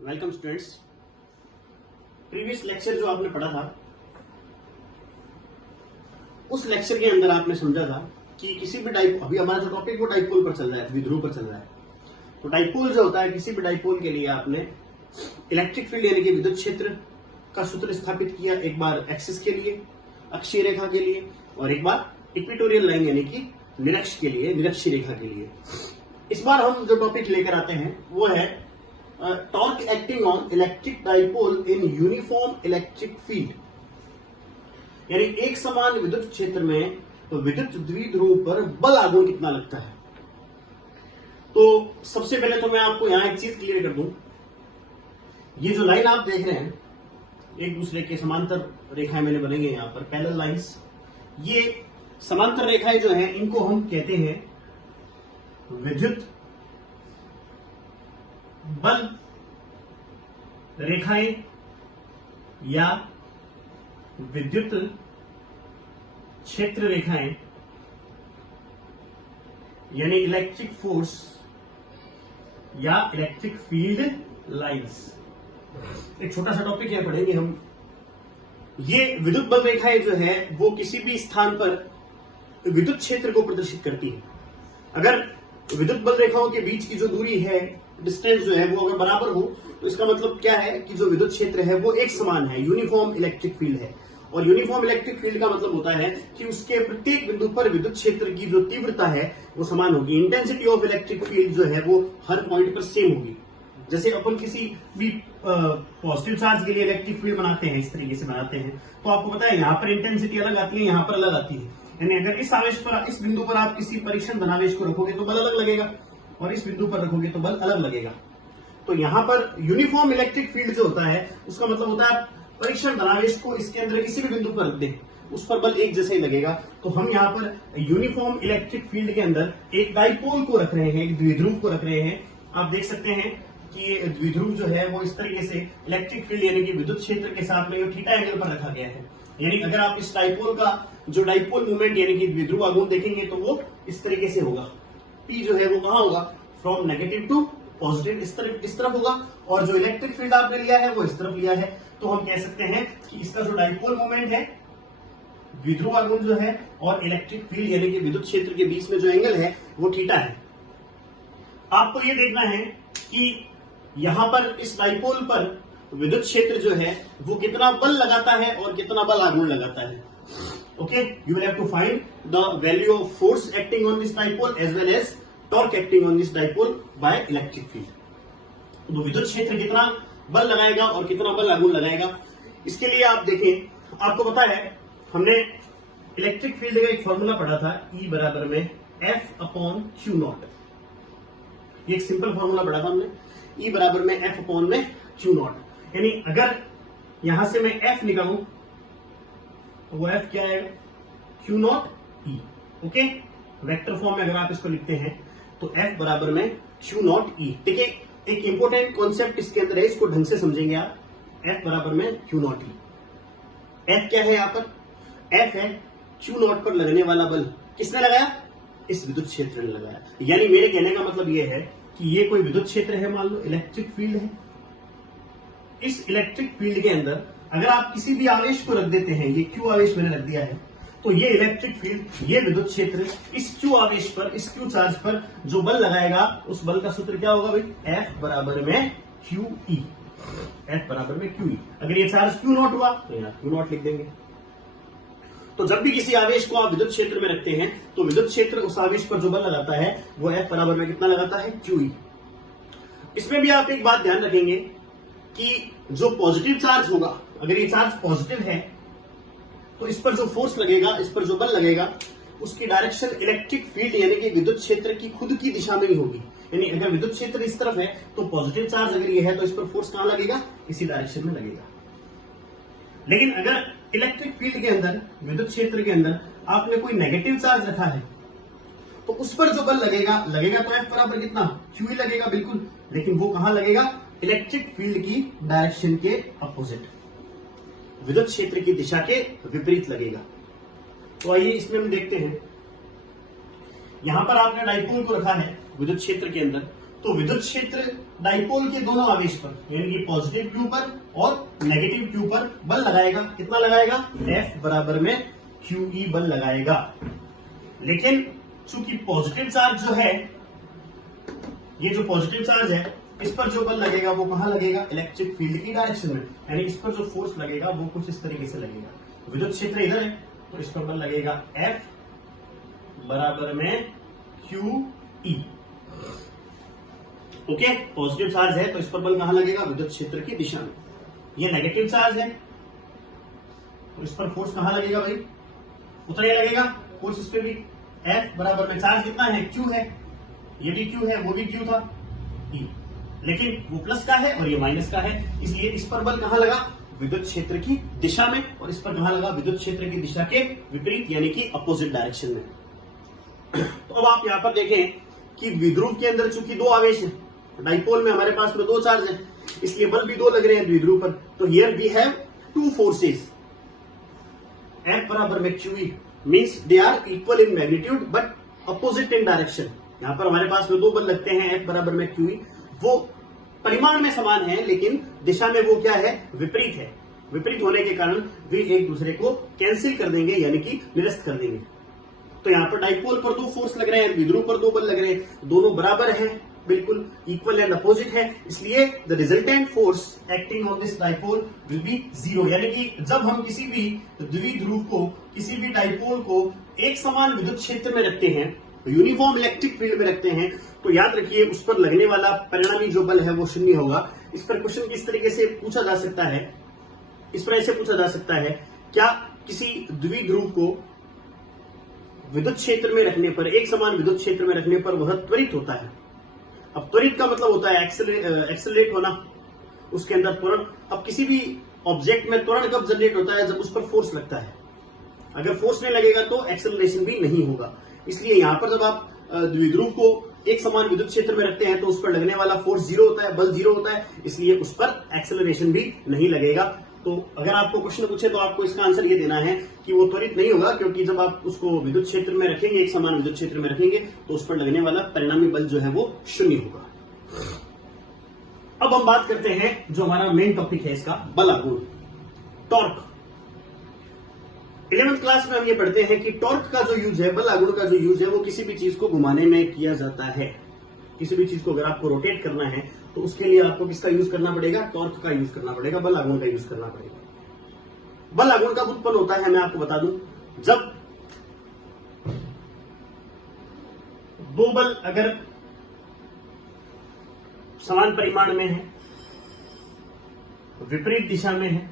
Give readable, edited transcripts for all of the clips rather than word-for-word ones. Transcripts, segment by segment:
Welcome students. Previous lecture जो आपने पढ़ा था उस लेक्चर के अंदर आपने समझा था कि किसी भी अभी हमारा जो टॉपिक वो डाइपोल पर चल रहा है, द्विध्रुव पर चल रहा है। तो डाइपोल जो होता है, किसी भी डाइपोल के लिए आपने इलेक्ट्रिक फील्ड यानी कि विद्युत क्षेत्र का सूत्र स्थापित किया, एक बार एक्सिस के लिए, अक्षीय रेखा के लिए, और एक बार इक्वेटोरियल लाइन यानी कि निरक्ष के लिए, निरक्षीय रेखा के लिए। इस बार हम जो टॉपिक लेकर आते हैं वो है torque acting on electric dipole in uniform electric field, यानी एक समान विद्युत क्षेत्र में विद्युत द्विध्रुव पर बल आघूर्ण कितना लगता है। तो सबसे पहले तो मैं आपको यहां एक चीज क्लियर कर दूं, ये जो लाइन आप देख रहे हैं एक दूसरे के समांतर रेखाएं मैंने बनेंगे यहां पर, पैरेलल लाइंस। ये समांतर रेखाएं जो हैं इनको हम कहते हैं विद्युत बल रेखाएं या विद्युत क्षेत्र रेखाएं, यानी इलेक्ट्रिक फोर्स या इलेक्ट्रिक फील्ड लाइंस। एक छोटा सा टॉपिक है, पढ़ेंगे हम। ये विद्युत बल रेखाएं जो है वो किसी भी स्थान पर विद्युत क्षेत्र को प्रदर्शित करती है। अगर विद्युत बल रेखाओं के बीच की जो दूरी है, डिस्टेंस जो है वो अगर बराबर हो तो इसका मतलब क्या है कि जो विद्युत क्षेत्र है वो एक समान है, यूनिफॉर्म इलेक्ट्रिक फील्ड है। और यूनिफॉर्म इलेक्ट्रिक फील्ड का मतलब होता है कि उसके प्रत्येक बिंदु पर विद्युत क्षेत्र की जो तीव्रता है वो समान होगी। इंटेंसिटी ऑफ इलेक्ट्रिक फील्ड जो है वो हर पॉइंट पर सेम होगी। जैसे अपन किसी भी पॉजिटिव चार्ज के लिए इलेक्ट्रिक फील्ड बनाते हैं, इस तरीके से बनाते हैं, तो आपको पता है यहां पर इंटेंसिटी अलग आती है, यहां पर अलग आती है। यानी अगर इस आवेश पर, इस बिंदु पर आप किसी परीक्षण धनावेश को रखोगे तो बल अलग लगेगा, और इस बिंदु पर रखोगे तो बल अलग लगेगा। तो यहां पर यूनिफॉर्म इलेक्ट्रिक फील्ड जो होता है उसका मतलब होता है परीक्षण धनावेश को इसके अंदर किसी भी बिंदु पर रख दें, उस पर बल एक जैसे ही लगेगा। तो हम यहां पर यूनिफॉर्म इलेक्ट्रिक फील्ड के अंदर एक डाइपोल को रख रहे हैं, एक द्विध्रुव को रख रहे हैं। आप देख सकते हैं कि द्विध्रुव जो है वो इस तरीके से इलेक्ट्रिक फील्ड यानी कि विद्युत क्षेत्र के साथ में थीटा एंगल पर रखा गया है। यानी अगर आप इस डाइपोल का जो डाइपोल मूवमेंट यानी कि द्विध्रुव आघूर्ण देखेंगे तो वो इस तरीके से होगा। P जो है वो कहां होगा, फ्रॉम नेगेटिव टू पॉजिटिव, इस तरफ होगा। और जो इलेक्ट्रिक फील्ड आपने लिया है वो इस तरफ लिया है। तो हम कह सकते हैं कि इसका जो डाइपोल मूवमेंट है, द्विध्रुव आघूर्ण जो है, और इलेक्ट्रिक फील्ड यानी कि विद्युत क्षेत्र के बीच में जो एंगल है वो थीटा है। आपको ये देखना है कि यहां पर इस डाइपोल पर विद्युत क्षेत्र जो है वो कितना बल लगाता है और कितना बल आघूर्ण लगाता है। Okay, you will have to find the value of force acting on this dipole as well as torque acting on this dipole by electric field. तो विद्युत क्षेत्र कितना बल लगाएगा और कितना बल आघूर्ण लगाएगा, इसके लिए आप देखें, आपको पता है हमने इलेक्ट्रिक फील्ड का एक फॉर्मूला पढ़ा था, E बराबर में F/Q0। ये एक सिंपल फॉर्मूला पढ़ा था हमने, E बराबर में F/Q0। यानी अगर यहां से मैं F निकालूं तो वो F क्या है, Q0E। ओके, वेक्टर फॉर्म में अगर आप इसको लिखते हैं तो F बराबर में Q0E। ठीक है, एक इंपॉर्टेंट कॉन्सेप्ट इसके अंदर है, इसको ढंग से समझेंगे आप। F बराबर में Q0E। F क्या है यहां पर, F है Q0 पर लगने वाला बल। किसने लगाया, इस विद्युत क्षेत्र ने लगाया। यानी मेरे कहने का मतलब यह है कि ये कोई विद्युत क्षेत्र है, मान लो इलेक्ट्रिक फील्ड है। इस इलेक्ट्रिक फील्ड के अंदर अगर आप किसी भी आवेश को रख देते हैं, ये Q आवेश मैंने रख दिया है, तो ये इलेक्ट्रिक फील्ड, ये विद्युत क्षेत्र इस Q आवेश पर, इस Q चार्ज पर जो बल लगाएगा उस बल का सूत्र क्या होगा भाई, F बराबर में QE। F बराबर में QE। अगर ये चार्ज Q0 हुआ तो यहां Q0 लिख देंगे। तो जब भी किसी आवेश को आप विद्युत क्षेत्र में रखते हैं तो विद्युत क्षेत्र उस आवेश पर जो बल लगाता है वो F बराबर में कितना लगाता है, QE। इसमें भी आप एक बात ध्यान रखेंगे कि जो पॉजिटिव चार्ज होगा, अगर ये चार्ज पॉजिटिव है तो इस पर जो फोर्स लगेगा, इस पर जो बल लगेगा, उसकी डायरेक्शन इलेक्ट्रिक फील्ड यानी कि विद्युत क्षेत्र की खुद की दिशा में ही होगी। यानी अगर विद्युत क्षेत्र इस तरफ है तो पॉजिटिव चार्ज अगर ये है तो इस पर फोर्स कहां लगेगा, इसी डायरेक्शन में लगेगा। लेकिन अगर इलेक्ट्रिक फील्ड के अंदर, विद्युत क्षेत्र के अंदर आपने कोई नेगेटिव चार्ज रखा है तो उस पर जो बल लगेगा तो F बराबर कितना, QE लगेगा, बिल्कुल। लेकिन वो कहां लगेगा, इलेक्ट्रिक फील्ड की डायरेक्शन के अपोजिट, विद्युत क्षेत्र की दिशा के विपरीत लगेगा। तो आइए इसमें हम देखते हैं, यहां पर आपने डाइपोल को रखा है विद्युत क्षेत्र के अंदर, तो विद्युत क्षेत्र डाइपोल के दोनों आवेश पर यानी कि पॉजिटिव क्यू पर और नेगेटिव क्यू पर बल लगाएगा। कितना लगाएगा? F बराबर में QE बल लगाएगा। लेकिन चूंकि पॉजिटिव चार्ज जो है, ये जो पॉजिटिव चार्ज है, इस पर जो बल लगेगा वो कहां लगेगा? इलेक्ट्रिक फील्ड की डायरेक्शन में, यानी इस पर जो फोर्स लगेगा वो कुछ इस तरीके से लगेगा। विद्युत क्षेत्र इधर है तो इस पर बल लगेगा F बराबर में QE। ओके, पॉजिटिव चार्ज है तो इस पर बल कहां लगेगा? विद्युत क्षेत्र की दिशा में। ये नेगेटिव चार्ज है तो इस पर फोर्स कहां लगेगा भाई? उतना ही लगेगा फोर्स इस पर भी। F बराबर में चार्ज कितना है? Q है, ये भी Q है, वो भी Q था, E। लेकिन वो प्लस का है और ये माइनस का है, इसलिए इस पर बल कहां लगा? विद्युत क्षेत्र की दिशा में, और इस पर कहां लगा? विद्युत क्षेत्र की दिशा के विपरीत यानी कि अपोजिट डायरेक्शन में। तो अब आप यहां पर देखें कि द्विध्रुव के अंदर चूंकि दो आवेश है, डाइपोल में हमारे पास में दो चार्ज है, इसलिए बल भी दो लग रहे हैं द्विध्रुव पर। तो here we have two forces, F बराबर में QE means they are equal in magnitude but opposite in direction. यहां पर हमारे पास में दो बल लगते हैं F बराबर में QE, वो परिमाण में समान है लेकिन दिशा में वो क्या है? विपरीत है। विपरीत होने के कारण वे एक दूसरे को कैंसिल कर देंगे यानी कि निरस्त कर देंगे। तो यहां पर डाइपोल पर दो फोर्स लग रहे हैं, द्विध्रुव पर दो बल लग रहे हैं, दोनों बराबर हैं, बिल्कुल इक्वल एंड अपोजिट है, इसलिए the resultant force acting on this dipole will be zero. यानी कि जब हम किसी भी द्विध्रुव को, किसी भी डाइपोल को एक समान विद्युत क्षेत्र में रखते हैं, यूनिफॉर्म इलेक्ट्रिक फील्ड में रखते हैं, तो याद रखिए उस पर लगने वाला परिणामी जो बल है वो शून्य होगा। इस पर क्वेश्चन किस तरीके से पूछा जा सकता है? इस पर ऐसे पूछा जा सकता है, क्या किसी द्विध्रुव को विद्युत क्षेत्र में रखने पर, एक समान विद्युत क्षेत्र में रखने पर वह त्वरित होता है? अब त्वरित का मतलब होता है एक्सेलरेट होना, उसके अंदर त्वरण। अब किसी भी ऑब्जेक्ट में त्वरण कब जनरेट होता है? जब उस पर फोर्स लगता है। अगर फोर्स नहीं लगेगा तो एक्सेलरेशन भी नहीं होगा। इसलिए यहां पर जब आप द्विध्रुव को एक समान विद्युत क्षेत्र में रखते हैं तो उस पर लगने वाला फोर्स जीरो होता है, बल जीरो होता है, इसलिए उस पर एक्सेलरेशन भी नहीं लगेगा। तो अगर आपको क्वेश्चन पूछे तो आपको इसका आंसर ये देना है कि वो त्वरित नहीं होगा, क्योंकि जब आप उसको विद्युत क्षेत्र में रखेंगे, एक समान विद्युत क्षेत्र में रखेंगे, तो उस पर लगने वाला परिणामी बल जो है वो शून्य होगा। अब हम बात करते हैं जो हमारा मेन टॉपिक है इसका, बल आघूर्ण, टॉर्क। 11th क्लास में हम ये पढ़ते हैं कि टॉर्क का जो यूज है, बल आघूर्ण का जो यूज है, वो किसी भी चीज को घुमाने में किया जाता है। किसी भी चीज को अगर आपको रोटेट करना है तो उसके लिए आपको किसका यूज करना पड़ेगा? टॉर्क का यूज करना पड़ेगा, बल आघूर्ण का यूज करना पड़ेगा। बल आघूर्ण कब उत्पन्न होता है मैं आपको बता दूं, जब दो बल अगर समान परिमाण में है, विपरीत दिशा में है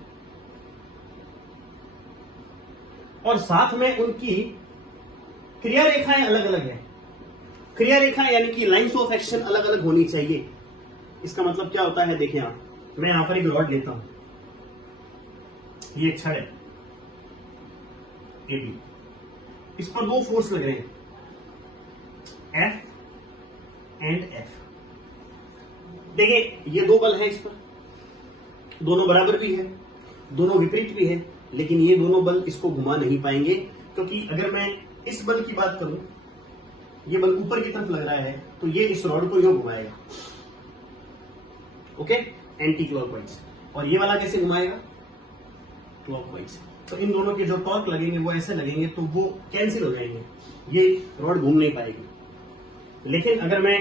और साथ में उनकी क्रिया रेखाएं अलग अलग है। क्रिया रेखाएं यानी कि लाइंस ऑफ एक्शन अलग अलग होनी चाहिए। इसका मतलब क्या होता है? देखिए आप, मैं यहां पर एक रॉड लेता हूं, ये एक छड़ है AB, इस पर दो फोर्स लग रहे हैं F एंड F। देखिए ये दो बल है, इस पर दोनों बराबर भी है, दोनों विपरीत भी है, लेकिन ये दोनों बल इसको घुमा नहीं पाएंगे, क्योंकि अगर मैं इस बल की बात करूं, ये बल ऊपर की तरफ लग रहा है तो ये इस रॉड को यूं घुमाएगा, ओके, एंटी क्लॉकवाइज, और ये वाला कैसे घुमाएगा? क्लॉकवाइज। तो इन दोनों के जो टॉर्क लगेंगे वो ऐसे लगेंगे तो वो कैंसिल हो जाएंगे, ये रॉड घूम नहीं पाएगी। लेकिन अगर मैं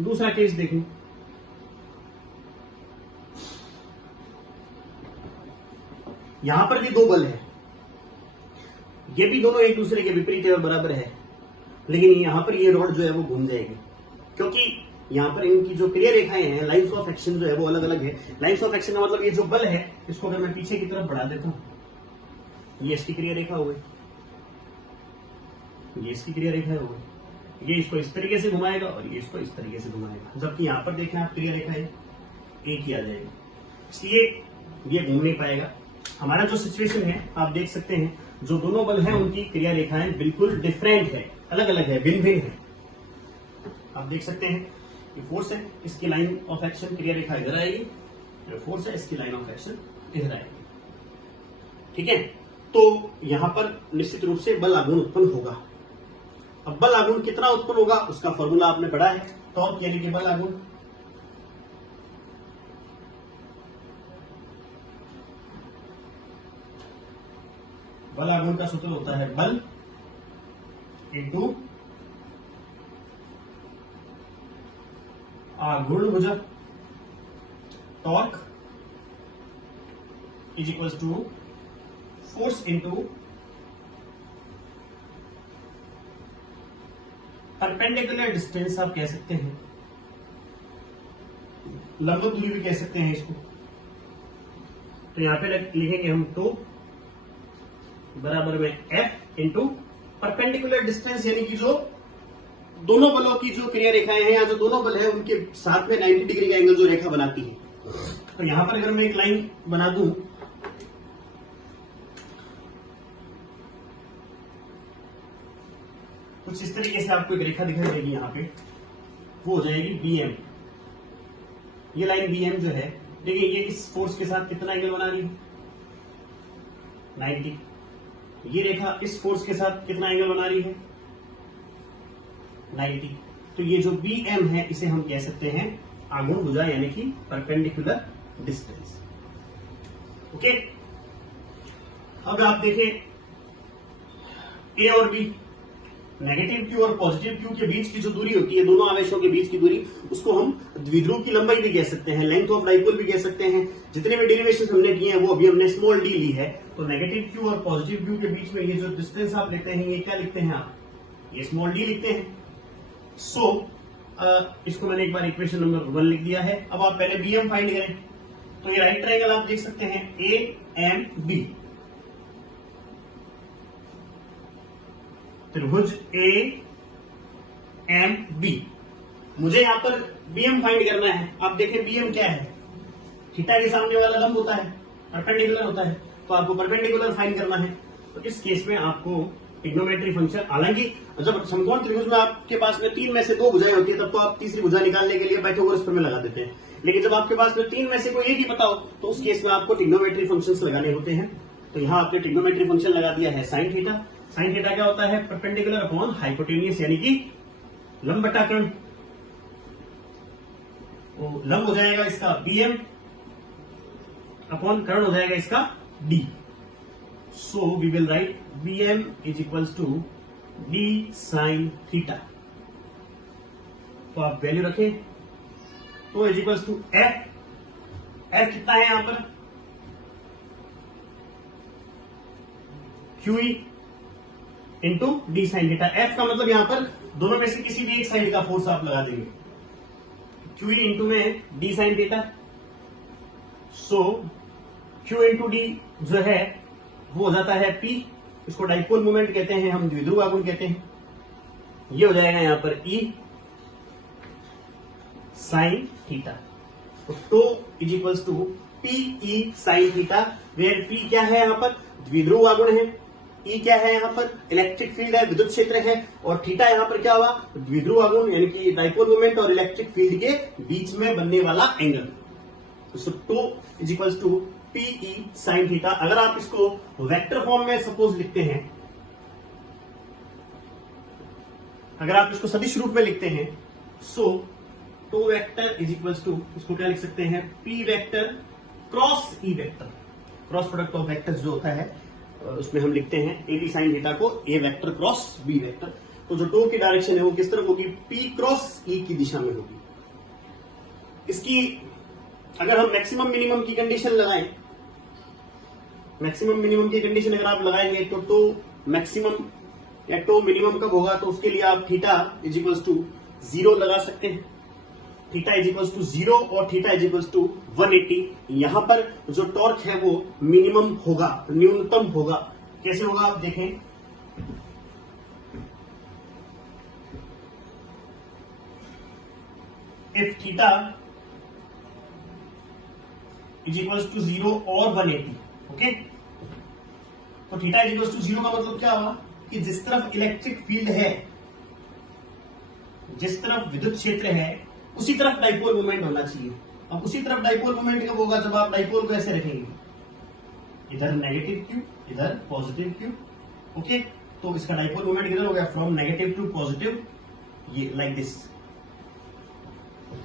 दूसरा केस देखूं, यहां पर भी दो बल है, ये भी दोनों एक दूसरे के विपरीत है और बराबर है, लेकिन यहां पर ये रॉड जो है वो घूम जाएगी, क्योंकि यहां पर इनकी जो क्रिया रेखाएं हैं, लाइंस ऑफ एक्शन जो है वो अलग अलग है। लाइंस ऑफ एक्शन का मतलब ये जो बल है, इसको अगर मैं पीछे की तरफ बढ़ा देता हूं, ये इसकी क्रिया रेखा हो गई, ये इसकी क्रिया रेखा हो गई, ये इसको इस तरीके से घुमाएगा और ये इसको इस तरीके से घुमाएगा, जबकि यहां पर देखें आप क्रिया रेखाएं एक ही आ जाएगी, इसलिए ये घूम नहीं पाएगा। हमारा जो सिचुएशन है आप देख सकते हैं, जो दोनों बल हैं उनकी क्रिया रेखाएं बिल्कुल डिफरेंट है, अलग अलग है, भिन्न भिन्न है। आप देख सकते हैं ये फोर्स है, इसकी लाइन ऑफ एक्शन क्रिया रेखा इधर आएगी, ये फोर्स है, इसकी लाइन ऑफ एक्शन इधर आएगी, ठीक है। तो यहां पर निश्चित रूप से बल आघूर्ण उत्पन्न होगा। अब बल आघूर्ण कितना उत्पन्न होगा उसका फॉर्मूला आपने पढ़ा है, टॉर्क यानी कि बल आघूर्ण। बल आघूर्ण का सूत्र होता है बल इंटू आघूर्ण भुजा, torque is equals to force into perpendicular distance आप कह सकते हैं, लंब दूरी भी कह सकते हैं इसको। तो यहां पे लिखेंगे हम 2 बराबर में F इंटू परपेंडिकुलर डिस्टेंस, यानी कि जो दोनों बलों की जो क्रिया रेखाएं हैं या जो दोनों बल है उनके साथ में 90 डिग्री का एंगल जो रेखा बनाती है। तो यहां पर अगर मैं एक लाइन बना दूं, कुछ इस तरीके से आपको एक रेखा दिखाई देगी यहां पे, वो हो जाएगी BM। ये लाइन BM जो है, देखिए ये इस फोर्स के साथ कितना एंगल बना रही है 90। ये रेखा इस फोर्स के साथ कितना एंगल बना रही है 90। तो ये जो BM है इसे हम कह सकते हैं आघूर्ण भुजा यानी कि परपेंडिकुलर डिस्टेंस। ओके, अब आप देखें A और B, नेगेटिव क्यू और पॉजिटिव क्यू के बीच की जो दूरी होती है, दोनों आवेशों के बीच की दूरी, उसको हम द्विध्रुव की लंबाई भी कह सकते हैं, लेंथ ऑफ डाइपोल भी कह सकते हैं। जितने भी डेरिवेशन हमने किए हैं वो अभी हमने स्मॉल डी ली है। तो नेगेटिव क्यू और पॉजिटिव क्यू के बीच में ये जो डिस्टेंस आप लेते हैं, ये क्या लिखते हैं आप, ये स्मॉल डी लिखते हैं। इसको मैंने एक बार इक्वेशन नंबर 1 लिख दिया है। अब आप पहले BM फाइंड करें। तो ये राइट ट्रायंगल आप देख सकते हैं AMB, त्रिभुज AMB। मुझे यहां पर BM फाइंड करना है। आप देखें BM क्या है, थीटा के सामने वाला लंब होता है, परपेंडिकुलर होता है, तो आपको परपेंडिकुलर फाइंड करना है। तो इस केस में आपको ट्रिग्नोमेट्री फंक्शन, हालांकि जब समकोण त्रिभुज में आपके पास में 3 में से 2 भुजाएं होती है तब तो आप तीसरी भुजा निकालने के लिए पाइथागोरस प्रमेय लगा देते हैं, लेकिन जब आपके पास में 3 में से कोई एक ही पता हो तो उस केस में आपको ट्रिग्नोमेट्री फंक्शंस लगाने होते हैं। तो यहां आपने ट्रिग्नोमेट्री फंक्शन लगा दिया है साइन थीटा। साइन थीटा क्या होता है, परपेंडिकुलर अपॉन हाइपोटेन्यूस यानी कि लंब बटा कर्ण। लंब हो जाएगा इसका BM अपॉन कर्ण हो जाएगा इसका D। So we will write BM is equals to D sine theta. तो आप वैल्यू रखें, तो इज इक्वल्स टू F कितना है यहां पर QE into D sine theta. F का मतलब यहां पर दोनों में से किसी भी एक साइड का फोर्स आप लगा देंगे, QE इंटू में डी साइन थीटा। सो Q इंटू डी जो है वो हो जाता है P, इसको डाइपोल मोमेंट कहते हैं, हम द्विध्रुव आघूर्ण कहते हैं। ये हो जाएगा यहां पर E साइन थीटा। तो is equals to PE sine theta, where P क्या है यहां पर द्विध्रुव आघूर्ण है, E क्या है यहां पर इलेक्ट्रिक फील्ड है, विद्युत क्षेत्र है, और थीटा यहां पर क्या हुआ द्विध्रुव आघूर्ण यानी कि डाइपोल मोमेंट और इलेक्ट्रिक फील्ड के बीच में बनने वाला angle. So tau is equals to PE sine theta. अगर आप इसको वेक्टर फॉर्म में सपोज लिखते हैं, अगर आप इसको सदिश रूप में लिखते हैं, so tau vector is equals to, इसको क्या लिख सकते हैं P vector cross E vector. Cross product of vectors जो होता है उसमें हम लिखते हैं AB साइन थीटा को A vector cross B vector. तो जो टो की डायरेक्शन है वो किस तरफ होगी, P क्रॉस E की दिशा में होगी। इसकी अगर हम मैक्सिमम मिनिमम की कंडीशन लगाएं, मैक्सिमम मिनिमम की कंडीशन अगर आप लगाएंगे तो टो मैक्सिमम या टो मिनिमम कब होगा, तो उसके लिए आप थीटा इज इक्वल्स टू 0 लगा सकते हैं। थीटा इज इक्वल्स टू 0 और थीटा इज इक्वल्स टू 180। यहां पर जो टॉर्क है वो मिनिमम होगा, न्यूनतम होगा। कैसे होगा आप देखें, if theta is equals to 0 और 180, ओके। तो थीटा इज इक्वल्स टू 0 का मतलब क्या हुआ कि जिस तरफ इलेक्ट्रिक फील्ड है, जिस तरफ विद्युत क्षेत्र है, उसी तरफ डाइपोल मोमेंट होना चाहिए। अब उसी तरफ डाइपोल मोमेंट कब होगा, जब आप डाइपोल को ऐसे रखेंगे, इधर नेगेटिव क्यू, इधर पॉजिटिव क्यू, ओके। तो इसका डाइपोल मोमेंट किधर हो गया, फ्रॉम नेगेटिव टू पॉजिटिव, ये लाइक दिस।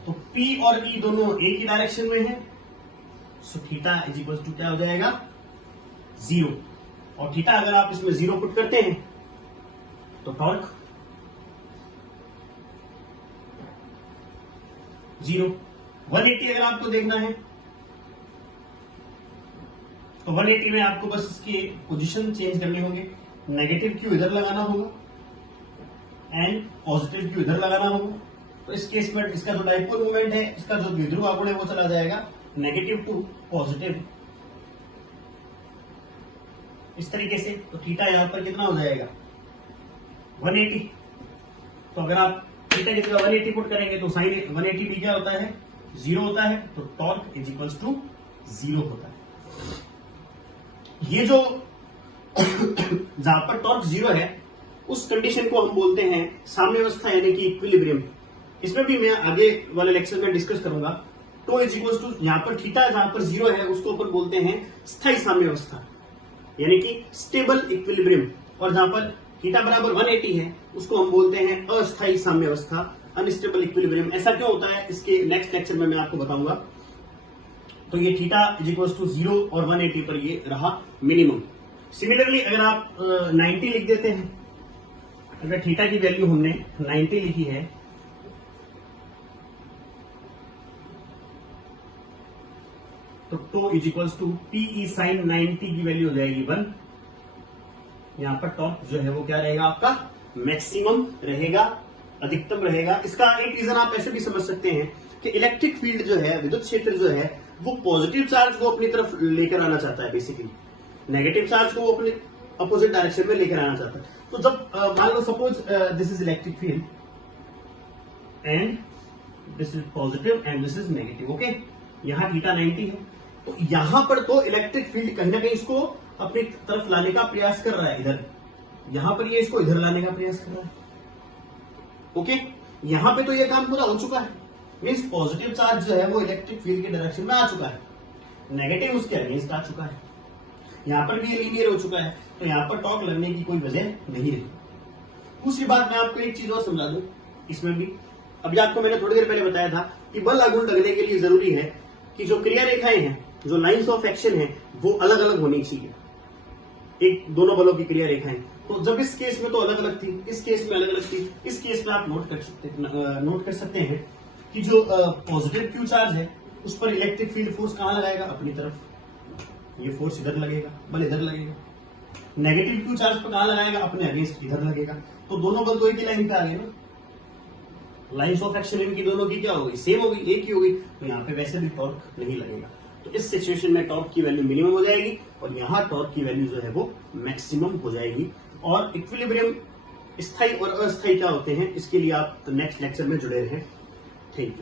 तो P और E दोनों एक ही डायरेक्शन में है, so theta is equal to क्या हो जाएगा, 0। और थीटा अगर आप इसमें 0 पुट करते हैं तो टॉर्क 0। 180 अगर आपको देखना है तो 180 में आपको बस इसकी पोजीशन चेंज करने होंगे, नेगेटिव क्यू इधर लगाना होगा एंड पॉजिटिव क्यू इधर लगाना होगा। तो इस केस में इसका जो डाइपोल मोमेंट है, इसका जो द्विध्रुव आघूर्ण है वो चला जाएगा नेगेटिव टू पॉजिटिव, इस तरीके से। तो थीटा यहां पर कितना हो जाएगा, 180। तो अगर आप थीटा की जगह 180 पुट करेंगे तो साइन 180 भी क्या होता है, 0 होता है। तो टॉर्क इज इक्वल्स टू 0 होता है। ये जो जहां पर टॉर्क 0 है उस कंडीशन को हम बोलते हैं साम्यावस्था यानी कि इक्विलिब्रियम। इसमें भी मैं आगे वाले लेक्चर में डिस्कस करूंगा। टो इज इक्वल्स टू यहां पर थीटा जहां पर 0 है उसको अपन बोलते हैं स्थायी साम्यावस्था यानी कि स्टेबल इक्विलिब्रियम, और जहां पर थीटा बराबर 180 है उसको हम बोलते हैं अस्थायी साम्यावस्था, अनस्टेबल इक्विलिब्रियम। ऐसा क्यों होता है इसके नेक्स्ट लेक्चर में मैं आपको बताऊंगा। तो ये थीटा इज इक्वल्स टू 0 और 180 पर ये रहा मिनिमम। सिमिलरली अगर आप 90 लिख देते हैं, अगर थीटा की वैल्यू हमने 90 लिखी है तो tau is equals to PE sine 90 की वैल्यू हो जाएगी 1। यहां पर टॉर्क जो है वो क्या रहेगा, आपका मैक्सिमम रहेगा, अधिकतम रहेगा। इसका एक रीजन आप ऐसे भी समझ सकते हैं कि इलेक्ट्रिक फील्ड जो है, विद्युत क्षेत्र जो है वो पॉजिटिव चार्ज को अपनी तरफ लेकर आना चाहता है, बेसिकली नेगेटिव चार्ज को वो अपने अपोजिट डायरेक्शन में लेकर आना चाहता है। तो जब मान लो suppose this is electric field and this is positive and this is negative, okay, यहां थीटा 90 है, तो यहां पर तो इलेक्ट्रिक फील्ड कहीं ना कहीं इसको अपनी तरफ लाने का प्रयास कर रहा है, इधर, यहां पर ये इसको इधर लाने का प्रयास कर रहा है, ओके। यहां पे तो ये काम पूरा हो चुका है, मीन्स पॉजिटिव चार्ज जो है वो इलेक्ट्रिक फील्ड के डायरेक्शन में आ चुका है, नेगेटिव उसके अगेंस्ट आ चुका है। यहां पर भी ये लीनियर हो चुका है, तो यहां पर टॉर्क लगने की कोई वजह नहीं रही। दूसरी बात मैं आपको एक चीज और समझा दूं इसमें भी, अभी आपको मैंने थोड़ी देर पहले बताया था कि बल आघूर्ण लगने के लिए जरूरी है कि जो क्रिया रेखाएं हैं, जो लाइंस ऑफ एक्शन है, वो अलग अलग होनी चाहिए, एक दोनों बलों की क्रिया रेखाएं। तो जब इस केस में तो अलग अलग थी, इस केस में अलग अलग थी। इस केस में आप नोट कर सकते हैं कि जो पॉजिटिव क्यू चार्ज है उस पर इलेक्ट्रिक फील्ड फोर्स कहां लगाएगा, अपनी तरफ, ये फोर्स इधर लगेगा, बल इधर लगेगा। नेगेटिव क्यू चार्ज पर कहां लगाएगा, अपने अगेंस्ट इधर लगेगा। तो दोनों बल तो एक ही लाइन पे आ गए ना, लाइंस ऑफ एक्शन इनकी दोनों की क्या होगी, सेम होगी, एक ही होगी। तो यहाँ पे वैसे भी टॉर्क नहीं लगेगा। तो इस सिचुएशन में टॉर्क की वैल्यू मिनिमम हो जाएगी और यहाँ टॉर्क की वैल्यू जो है वो मैक्सिमम हो जाएगी। और इक्विलिब्रियम स्थायी और अस्थायी क्या होते हैं, इसके लिए आप नेक्स्ट लेक्चर में जुड़े रहें। Thank you.